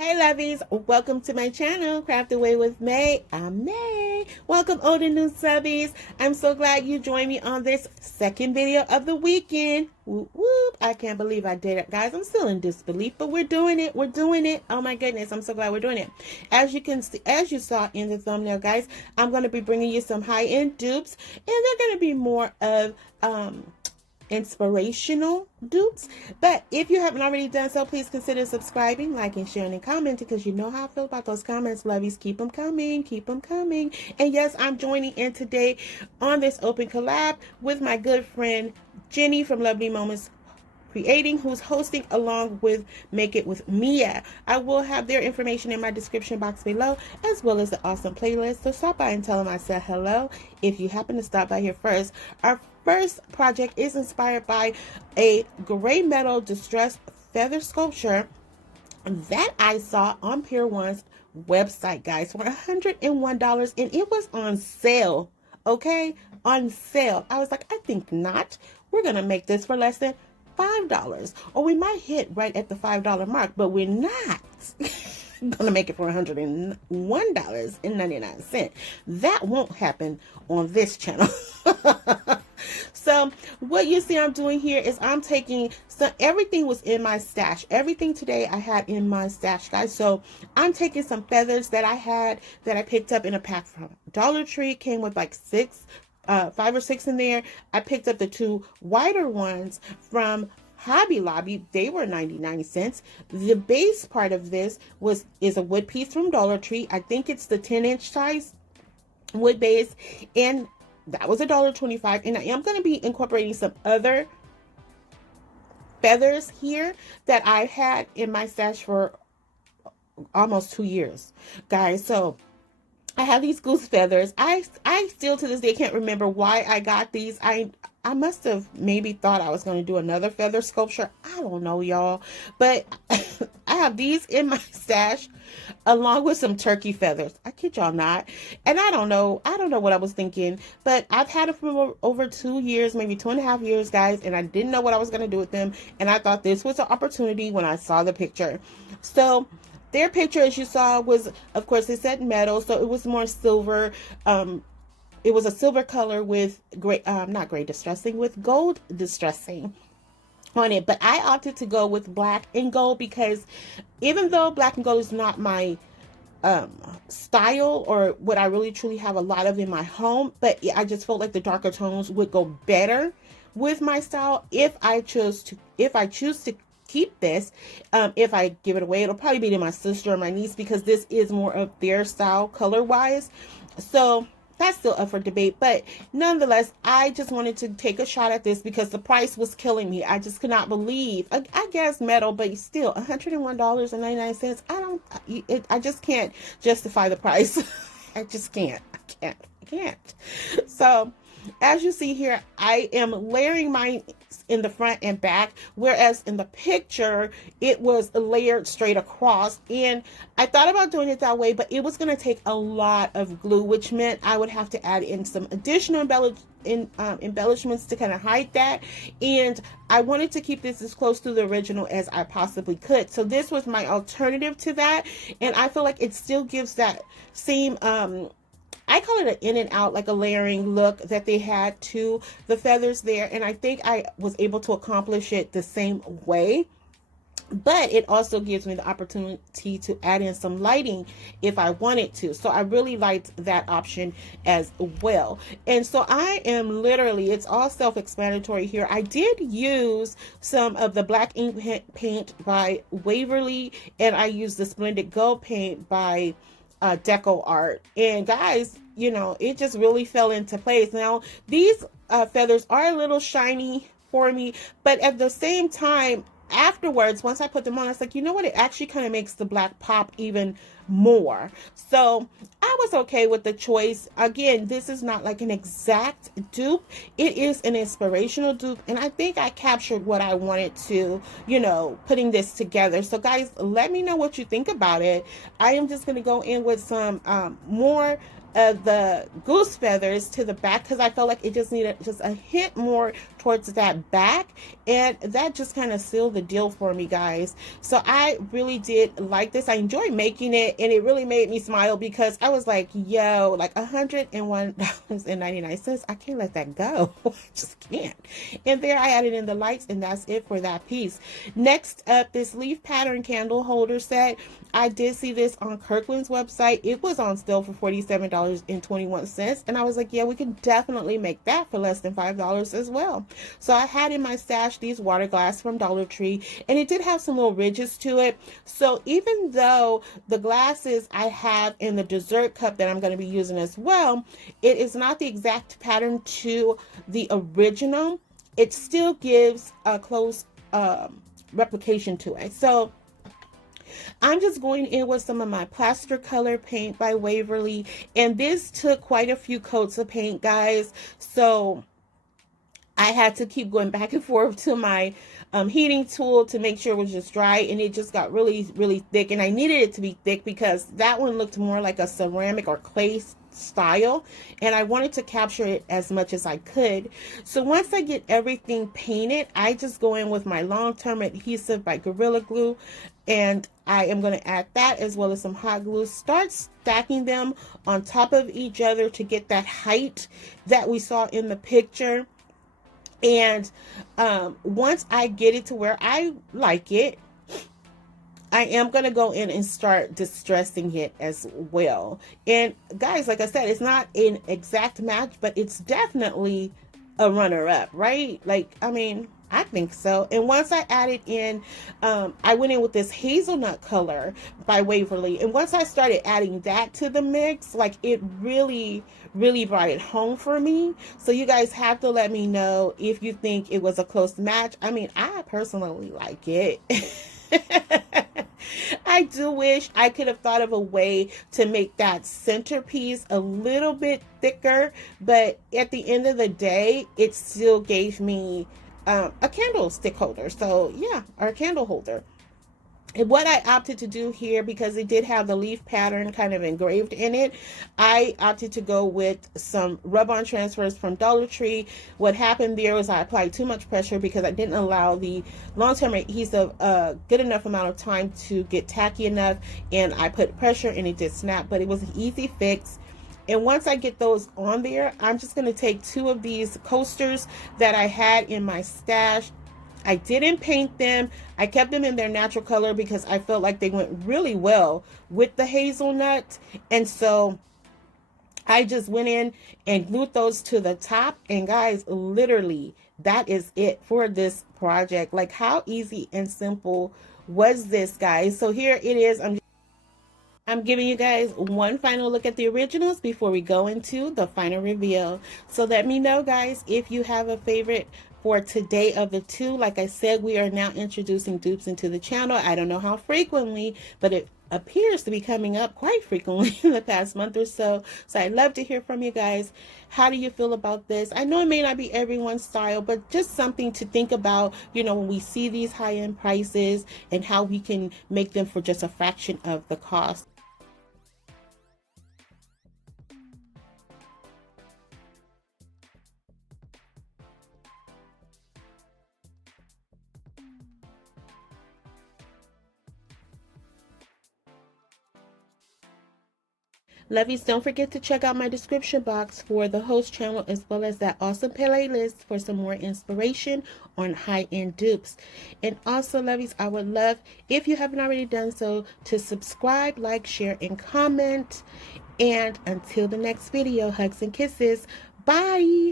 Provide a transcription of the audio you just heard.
Hey lovies, welcome to my channel, Craft Away with May. I'm May. Welcome old and new subbies. I'm so glad you joined me on this second video of the weekend. Whoop, whoop. I can't believe I did it, guys. I'm still in disbelief, but we're doing it. We're doing it. Oh my goodness, I'm so glad we're doing it. As you can see, as you saw in the thumbnail, guys, I'm going to be bringing you some high-end dupes, and they're going to be more of inspirational dupes. But if you haven't already done so, please consider subscribing, liking, sharing, and commenting, because you know how I feel about those comments, lovies. Keep them coming, keep them coming. And yes, I'm joining in today on this open collab with my good friend Jenny from Lovely Moments Creating, who's hosting along with Make It With Mia. I will have their information in my description box below, as well as the awesome playlist. So stop by and tell them I said hello if you happen to stop by here first. Our first project is inspired by a gray metal distressed feather sculpture that I saw on Pier 1's website, guys, for $101, and it was on sale. Okay, on sale. I was like, I think not. We're gonna make this for less than $5, or we might hit right at the $5 mark, but we're not gonna make it for $101.99. That won't happen on this channel. So what you see I'm doing here is I'm taking everything was in my stash. Everything today I had in my stash, guys. So I'm taking some feathers that I had that I picked up in a pack from Dollar Tree. It came with like 5 or 6 in there. I picked up the 2 wider ones from Hobby Lobby. They were 99 cents. The base part of this is a wood piece from Dollar Tree. I think it's the 10-inch size wood base, and that was $1.25. And I am going to be incorporating some other feathers here that I had in my stash for almost 2 years, guys. So I have these goose feathers. I still to this day can't remember why I got these. I must have maybe thought I was going to do another feather sculpture. I don't know, y'all. But I have these in my stash along with some turkey feathers. I kid y'all not. And I don't know what I was thinking. But I've had it for over 2 years, maybe 2.5 years, guys. And I didn't know what I was going to do with them. And I thought this was an opportunity when I saw the picture. So their picture, as you saw, was, of course, they said metal, so it was more silver. It was a silver color with gray, not gray distressing, with gold distressing on it. But I opted to go with black and gold because even though black and gold is not my style or what I really truly have a lot of in my home, but I just felt like the darker tones would go better with my style if I choose to keep this. If I give it away, it'll probably be to my sister or my niece, because this is more of their style color wise. So that's still up for debate, but nonetheless, I just wanted to take a shot at this because the price was killing me. I just could not believe, I guess metal, but still $101.99. I just can't justify the price. I just can't. I can't. So as you see here, I am layering mine in the front and back, whereas in the picture it was layered straight across. And I thought about doing it that way, but it was going to take a lot of glue, which meant I would have to add in some additional embellishments to kind of hide that. And I wanted to keep this as close to the original as I possibly could. So this was my alternative to that, and I feel like it still gives that same I call it an in and out, like a layering look that they had to the feathers there. And I think I was able to accomplish it the same way. But it also gives me the opportunity to add in some lighting if I wanted to. So I really liked that option as well. And so I am literally, it's all self-explanatory here. I did use some of the black ink paint by Waverly, and I used the Splendid Gold paint by Deco Art. And guys, you know, it just really fell into place. Now these feathers are a little shiny for me, but at the same time, afterwards, once I put them on, I was like, you know what, it actually kind of makes the black pop even more. So I was okay with the choice. Again, this is not like an exact dupe, it is an inspirational dupe, and I think I captured what I wanted to, you know, putting this together. So guys, let me know what you think about it. I am just going to go in with some more of the goose feathers to the back because I felt like it just needed just a hint more towards that back, and that just kind of sealed the deal for me, guys. So I really did like this. I enjoyed making it, and it really made me smile because I was like, yo, like $101.99. I can't let that go. I just can't. And there I added in the lights, and that's it for that piece. Next up, this leaf pattern candle holder set. I did see this on Kirkland's website. It was on sale for $47.21, and I was like, yeah, we can definitely make that for less than $5 as well. So I had in my stash these water glass from Dollar Tree, and it did have some little ridges to it. So even though the glasses I have in the dessert cup that I'm going to be using as well, it is not the exact pattern to the original, it still gives a close replication to it. So I'm just going in with some of my plaster color paint by Waverly, and this took quite a few coats of paint, guys. So I had to keep going back and forth to my heating tool to make sure it was just dry, and it just got really, really thick, and I needed it to be thick because that one looked more like a ceramic or clay style, and I wanted to capture it as much as I could. So once I get everything painted, I just go in with my long-term adhesive by Gorilla Glue, and I am going to add that as well as some hot glue. Start stacking them on top of each other to get that height that we saw in the picture. And once I get it to where I like it, I am going to go in and start distressing it as well. And guys, like I said, it's not an exact match, but it's definitely a runner-up, right? Like, I mean, I think so. And once I added in, I went in with this hazelnut color by Waverly. And once I started adding that to the mix, like, it really brought it home for me. So you guys have to let me know if you think it was a close match. I mean, I personally like it. I do wish I could have thought of a way to make that centerpiece a little bit thicker, but at the end of the day, it still gave me a candlestick holder. So yeah, or a candle holder. And what I opted to do here, because it did have the leaf pattern kind of engraved in it, I opted to go with some rub-on transfers from Dollar Tree. What happened there was I applied too much pressure because I didn't allow the long-term adhesive a good enough amount of time to get tacky enough, and I put pressure and it did snap, but it was an easy fix. And once I get those on there, I'm just going to take 2 of these coasters that I had in my stash. I didn't paint them. I kept them in their natural color because I felt like they went really well with the hazelnut. And so I just went in and glued those to the top. And guys, literally, that is it for this project. Like, how easy and simple was this, guys? So here it is. I'm giving you guys one final look at the originals before we go into the final reveal. So let me know, guys, if you have a favorite for today of the 2. Like I said, we are now introducing dupes into the channel. I don't know how frequently, but it appears to be coming up quite frequently in the past month or so. So I'd love to hear from you guys. How do you feel about this? I know it may not be everyone's style, but just something to think about, you know, when we see these high-end prices and how we can make them for just a fraction of the cost. Lovies, don't forget to check out my description box for the host channel as well as that awesome playlist for some more inspiration on high-end dupes. And also, Lovies, I would love, if you haven't already done so, to subscribe, like, share, and comment. And until the next video, hugs and kisses. Bye!